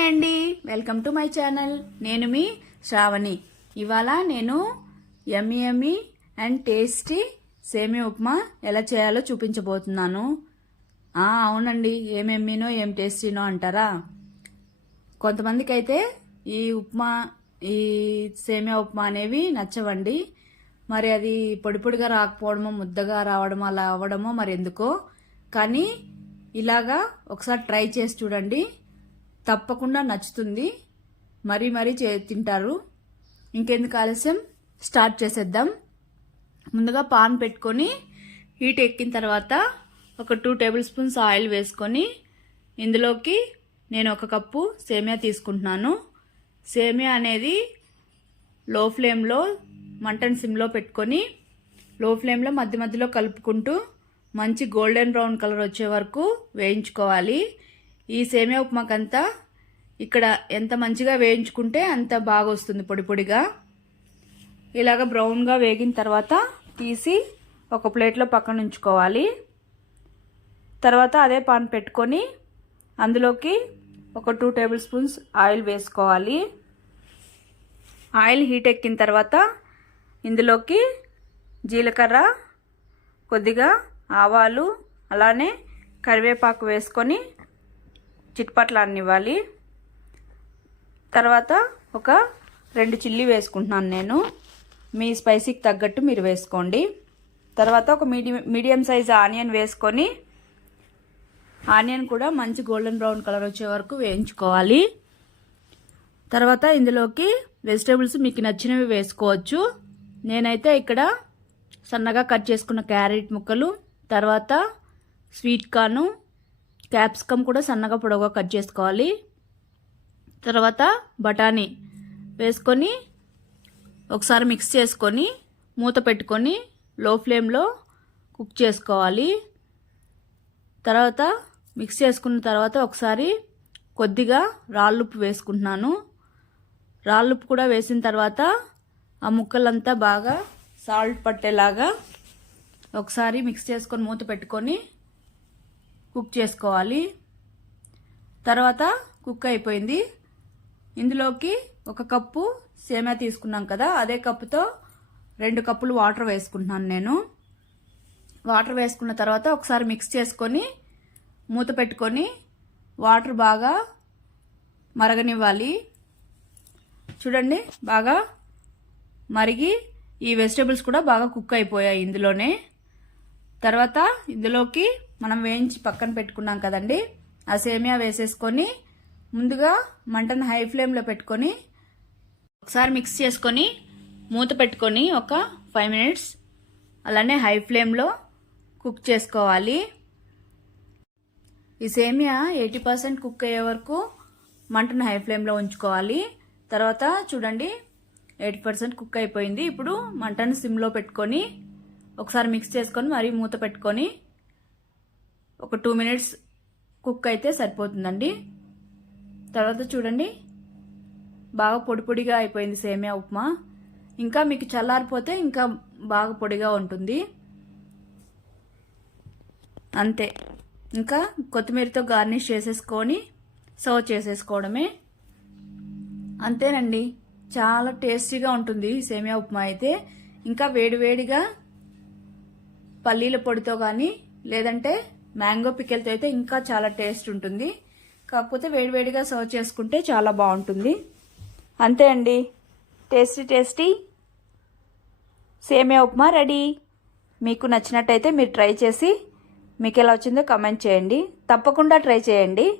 Hi అండి. Welcome to my channel. నేను మీ శ్రావణి. ఇవాళ నేను యమ్మీ యమ్మీ అండ్ టేస్టీ సేమియా ఉప్మా ఎలా చేయాలో చూపించబోతున్నాను. అవునండి. ఏం ఎమ్మీనో ఏం టేస్టీనో అంటారా? కొంతమందికి అయితే ఈ ఉప్మా ఈ సేమియా ఉప్మా అనేవి నచ్చవండి. మరి అది పొడి పొడిగా రాకపోవడమో ముద్దగా రావడమో అలా అవ్వడమో మరి ఎందుకో. కానీ ఇలాగా ఒకసారి ట్రై చేసి చూడండి. తప్పకుండా నచ్చుతుంది. మరీ మరీ చే తింటారు. ఇంకెందుకు ఆలస్యం? స్టార్ట్ చేసేద్దాం. ముందుగా పాన్ పెట్టుకొని హీట్ ఎక్కిన తర్వాత ఒక టూ టేబుల్ స్పూన్స్ ఆయిల్ వేసుకొని ఇందులోకి నేను ఒక కప్పు సేమియా తీసుకుంటున్నాను. సేమియా అనేది లో ఫ్లేమ్లో మంటన్ సిమ్లో పెట్టుకొని లో ఫ్లేమ్లో మధ్య మధ్యలో కలుపుకుంటూ మంచి గోల్డెన్ బ్రౌన్ కలర్ వచ్చే వరకు వేయించుకోవాలి. ఈ సేమియా ఉప్మాకంతా ఇక్కడ ఎంత మంచిగా వేయించుకుంటే అంత బాగా వస్తుంది పొడి పొడిగా. ఇలాగ బ్రౌన్గా వేగిన తర్వాత తీసి ఒక ప్లేట్లో పక్కన ఉంచుకోవాలి. తర్వాత అదే పాన్ పెట్టుకొని అందులోకి ఒక టూ టేబుల్ స్పూన్స్ ఆయిల్ వేసుకోవాలి. ఆయిల్ హీట్ ఎక్కిన తర్వాత ఇందులోకి జీలకర్ర కొద్దిగా ఆవాలు అలానే కరివేపాకు వేసుకొని చిట్పట్లాన్నివ్వాలి తర్వాత ఒక రెండు చిల్లీ వేసుకుంటున్నాను నేను. మీ స్పైసీకి తగ్గట్టు మీరు వేసుకోండి. తర్వాత ఒక మీడియం మీడియం సైజ్ ఆనియన్ వేసుకొని ఆనియన్ కూడా మంచి గోల్డెన్ బ్రౌన్ కలర్ వచ్చే వరకు వేయించుకోవాలి. తర్వాత ఇందులోకి వెజిటేబుల్స్ మీకు నచ్చినవి వేసుకోవచ్చు. నేనైతే ఇక్కడ సన్నగా కట్ చేసుకున్న క్యారెట్ ముక్కలు తర్వాత స్వీట్ కార్ను క్యాప్సికమ్ కూడా సన్నగా పొడవుగా కట్ చేసుకోవాలి. తర్వాత బఠానీ వేసుకొని ఒకసారి మిక్స్ చేసుకొని మూత పెట్టుకొని లో ఫ్లేమ్లో కుక్ చేసుకోవాలి. తర్వాత మిక్స్ చేసుకున్న తర్వాత ఒకసారి కొద్దిగా రాళ్ళుప్పు వేసుకుంటున్నాను. రాళ్ళుప్పు కూడా వేసిన తర్వాత ఆ ముక్కలంతా బాగా సాల్ట్ పట్టేలాగా ఒకసారి మిక్స్ చేసుకొని మూత పెట్టుకొని కుక్ చేసుకోవాలి. తర్వాత కుక్ అయిపోయింది. ఇందులోకి ఒక కప్పు సేమియా తీసుకున్నాం కదా అదే కప్పుతో రెండు కప్పులు వాటర్ వేసుకుంటున్నాను నేను. వాటర్ వేసుకున్న తర్వాత ఒకసారి మిక్స్ చేసుకొని మూత పెట్టుకొని వాటర్ బాగా మరగనివ్వాలి. చూడండి బాగా మరిగి ఈ వెజిటేబుల్స్ కూడా బాగా కుక్ అయిపోయాయి ఇందులోనే. తర్వాత ఇందులోకి మనం వేయించి పక్కన పెట్టుకున్నాం కదండి. ఆ సేమియా వేసేసుకొని ముందుగా మంటను హై ఫ్లేమ్లో పెట్టుకొని ఒకసారి మిక్స్ చేసుకొని మూత పెట్టుకొని ఒక ఫైవ్ మినిట్స్ అలానే హై ఫ్లేమ్లో కుక్ చేసుకోవాలి. ఈ సేమియా ఎయిటీ పర్సెంట్ కుక్ అయ్యే వరకు మంటను హై ఫ్లేమ్లో ఉంచుకోవాలి. తర్వాత చూడండి ఎయిటీ పర్సెంట్ కుక్ అయిపోయింది. ఇప్పుడు మంటను సిమ్లో పెట్టుకొని ఒకసారి మిక్స్ చేసుకొని మరీ మూత పెట్టుకొని ఒక టూ మినిట్స్ కుక్ అయితే సరిపోతుందండి. తర్వాత చూడండి. బాగా పొడి పొడిగా అయిపోయింది సేమియా ఉప్మా. ఇంకా మీకు చల్లారిపోతే ఇంకా బాగా పొడిగా ఉంటుంది. అంతే. ఇంకా కొత్తిమీరతో గార్నిష్ చేసేసుకొని సర్వ్ చేసేసుకోవడమే. అంతేనండి. చాలా టేస్టీగా ఉంటుంది సేమియా ఉప్మా అయితే. ఇంకా వేడివేడిగా పల్లీల పొడితో కానీ లేదంటే మ్యాంగో పికెల్తో అయితే ఇంకా చాలా టేస్ట్ ఉంటుంది. కాకపోతే వేడివేడిగా సర్వ్ చేసుకుంటే చాలా బాగుంటుంది. అంతే అండి. Tasty tasty. సేమియా ఉప్మా రెడీ. మీకు నచ్చినట్టయితే మీరు ట్రై చేసి మీకు ఎలా వచ్చిందో కమెంట్ చేయండి. తప్పకుండా ట్రై చేయండి.